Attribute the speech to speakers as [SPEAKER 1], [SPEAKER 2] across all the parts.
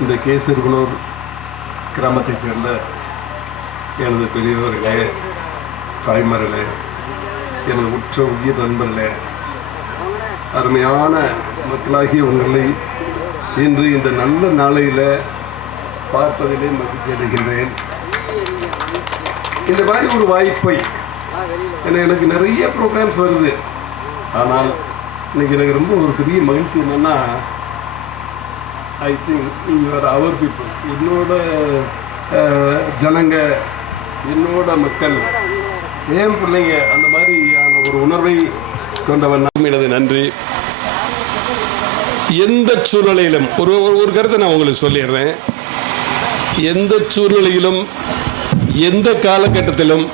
[SPEAKER 1] இந்த கேசர்குளூர் கிராமத்தைச் சேர்ந்த எனது பெரியவர்களே தாய்மார்களே எனது உற்ற உயிர் நண்பர்களே அருமையான மக்களாகிய உங்களை இன்று இந்த நல்ல நாளையில் பார்ப்பதிலே மகிழ்ச்சி அடைகின்றேன். இந்த மாதிரி ஒரு வாய்ப்பை ஏன்னா எனக்கு நிறைய ப்ரோக்ராம்ஸ் வருது. ஆனால் இன்னைக்கு எனக்கு ரொம்ப ஒரு பெரிய மகிழ்ச்சி என்னன்னா I think you're our people என்னோட ஜனங்க என்னோட மக்கள் ஏன் பிள்ளைங்க அந்த மாதிரியான ஒரு உணர்வை கொண்டவன் நான் எனது நன்றி. எந்த சூழ்நிலையிலும் ஒரு ஒரு- ஒரு கருத்தை நான் உங்களுக்கு சொல்லிடுறேன். எந்த சூழ்நிலையிலும் எந்த காலகட்டத்திலும்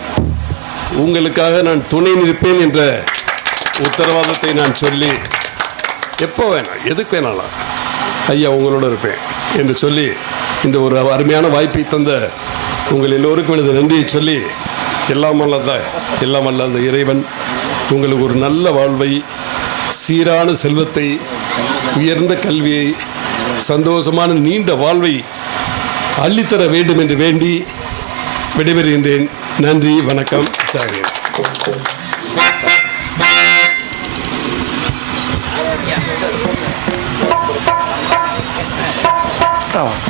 [SPEAKER 1] உங்களுக்காக நான் துணை நிற்பேன் என்ற உத்தரவாதத்தை நான் சொல்லி எப்போ வேணாம் எதுக்கு வேணாலும் ஐயா உங்களோட இருப்பேன் என்று சொல்லி இந்த ஒரு அருமையான வாய்ப்பை தந்த உங்கள் எல்லோருக்கும் எனது நன்றியை சொல்லி எல்லாம் வல்லத எல்லாம் வல்ல அந்த இறைவன் உங்களுக்கு ஒரு நல்ல வாழ்வை சீரான செல்வத்தை உயர்ந்த கல்வியை சந்தோஷமான நீண்ட வாழ்வை அள்ளித்தர வேண்டும் என்று வேண்டி விடைபெறுகின்றேன் நன்றி வணக்கம் சாகேன்
[SPEAKER 2] Oh.